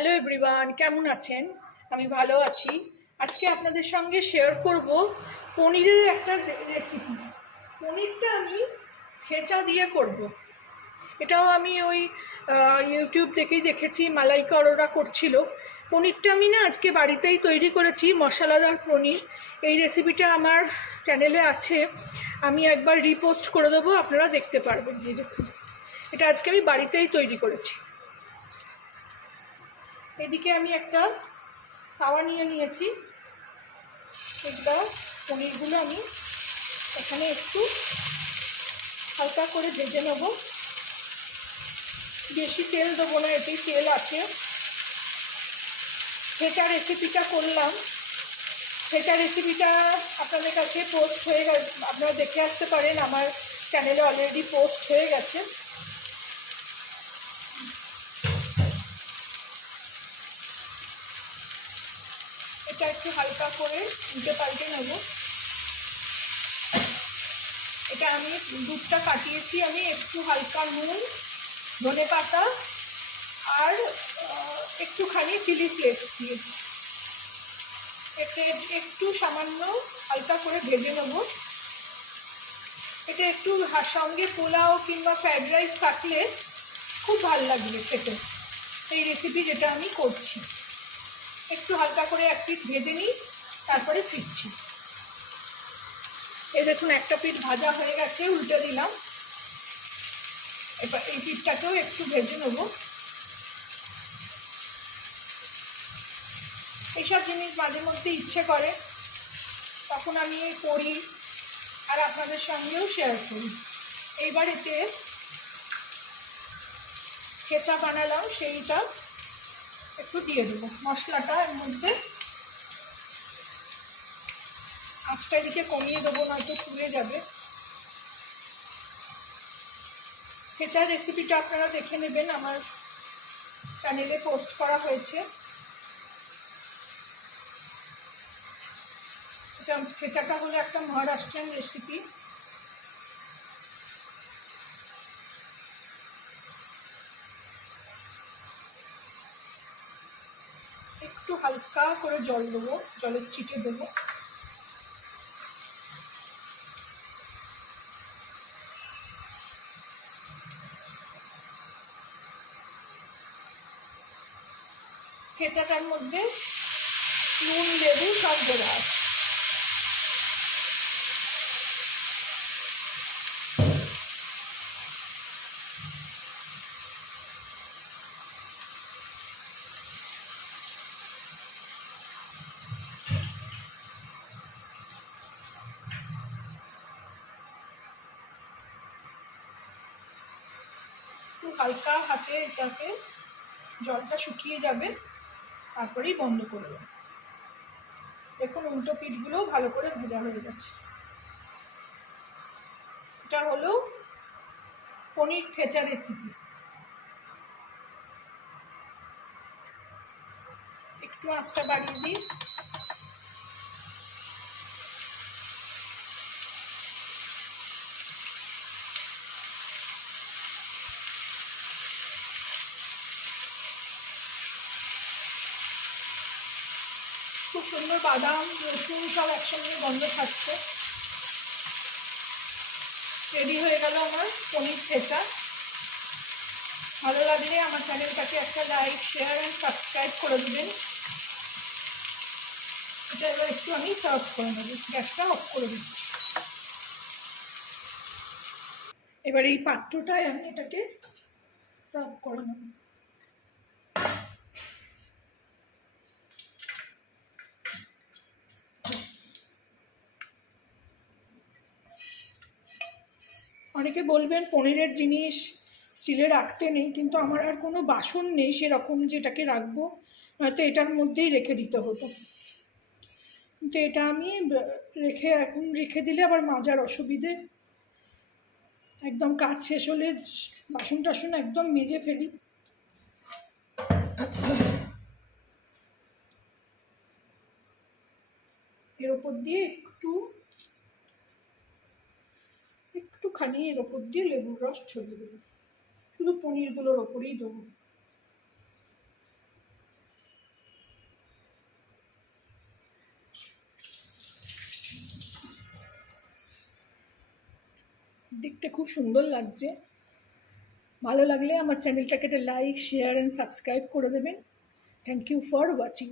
Hello everyone, কেমন আছেন? আমি ভালো আছি। আজকে আপনাদের সঙ্গে শেয়ার করব পনিরের একটা রেসিপি। পনিরটা আমি থেঁচা দিয়ে করব। এটাও আমি ওই ইউটিউব থেকেই দেখেছি, মালাইকা অরোরা করছিল। পনিরটা আমি না আজকে বাড়িতেই তৈরি করেছি, মশলাদার পনির। এই রেসিপিটা আমার চ্যানেলে আছে, আমি একবার রিপোস্ট করে দেবো, আপনারা দেখতে পারবেন। এই দেখুন, এটা আজকে আমি বাড়িতেই তৈরি করেছি। এদিকে আমি একটা তাওয়া নিয়ে নিয়েছি। এগুলো পনিরগুলো আমি এখানে একটু হালকা করে ভেজে নেব। বেশি তেল দেবো না, এতেই তেল আছে। থেঁচা রেসিপিটা করলাম, থেঁচা রেসিপিটা আপনাদের কাছে পোস্ট হয়ে গেছে, আপনারা দেখে আসতে পারেন, আমার চ্যানেলে অলরেডি পোস্ট হয়ে গেছে। এটা একটু হালকা করে উল্টে পাল্টে নেব। এটা আমি দুধটা কাটিয়েছি, আমি একটু হালকা নুন, ধনেপাতা আর একটুখানি চিলি ফ্লেক্স দিয়েছি। এতে একটু সামান্য হালকা করে ভেজে নেব। এটা একটু সঙ্গে পোলাও কিংবা ফ্রাইড রাইস থাকলে খুব ভালো লাগবে খেতে। এই রেসিপি যেটা আমি করছি, একটু হালকা করে এক পিঠ ভেজে নিই, তারপরে ফিরছি। এই দেখুন, একটা পিঠ ভাজা হয়ে গেছে, উল্টে দিলাম। এবার এই পিঠটাকেও একটু ভেজে নেব। এইসব জিনিস মাঝে মধ্যে ইচ্ছে করে, তখন আমি করি আর আপনাদের সঙ্গেও শেয়ার করি। এইবার এতে কেঁচা বানালাম, সেইটা একটু দিয়ে দেবো মশলাটা এর মধ্যে। আঁচটা এদিকে কমিয়ে দেবো, নয়তো পুড়ে যাবে। কেঁচার রেসিপিটা আপনারা দেখে নেবেন, আমার চ্যানেলে পোস্ট করা হয়েছে। এটা কেঁচাটা হলো একটা মহারাষ্ট্রিয়ান রেসিপি। একটু হালকা করে জল দেবো, জলের ছিটে দেবো। কেঁচাটার মধ্যে নুন, লেবু সব দেওয়া আছে। একটু হালকা হাতে এটাকে, জলটা শুকিয়ে যাবে, তারপরেই বন্ধ করে দেবো। দেখুন, উল্টো পিঠগুলোও ভালো করে ভাজা হয়ে গেছে। এটা হলো পনির থেঁচা রেসিপি। একটু আঁচটা বাড়িয়ে দিই। খুব সুন্দর বাদাম, রসুন সব একসঙ্গে গন্ধ থাকছে। রেডি হয়ে গেল আমার পনির থেঁচা। ভালো লাগলে আমার চ্যানেলটাকে একটা লাইক, শেয়ার অ্যান্ড সাবস্ক্রাইব করে দেবেন। এটা এবার একটু আমি সার্ভ করে নেব, গ্যাসটা অফ করে দিচ্ছি। এবার এই পাত্রটায় আমি এটাকে সার্ভ করে নেব। অনেকে বলবেন পনিরের জিনিস স্টিলে রাখতে নেই, কিন্তু আমার আর কোনো বাসন নেই সেরকম যেটাকে রাখবো, নয়তো এটার মধ্যেই রেখে দিতে হতো। কিন্তু এটা আমি এখন রেখে দিলে আবার মাজার অসুবিধে। একদম কাজ শেষ হলে বাসন টাসন একদম মেজে ফেলি। এর ওপর দিয়ে একটুখানি এর ওপর দিয়ে লেবুর রস ছড়িয়ে দেবো, শুধু পনিরগুলোর ওপরেই দেবো। দেখতে খুব সুন্দর লাগছে। ভালো লাগলে আমার চ্যানেলটাকে একটা লাইক, শেয়ার অ্যান্ড সাবস্ক্রাইব করে দেবেন। Thank you for watching.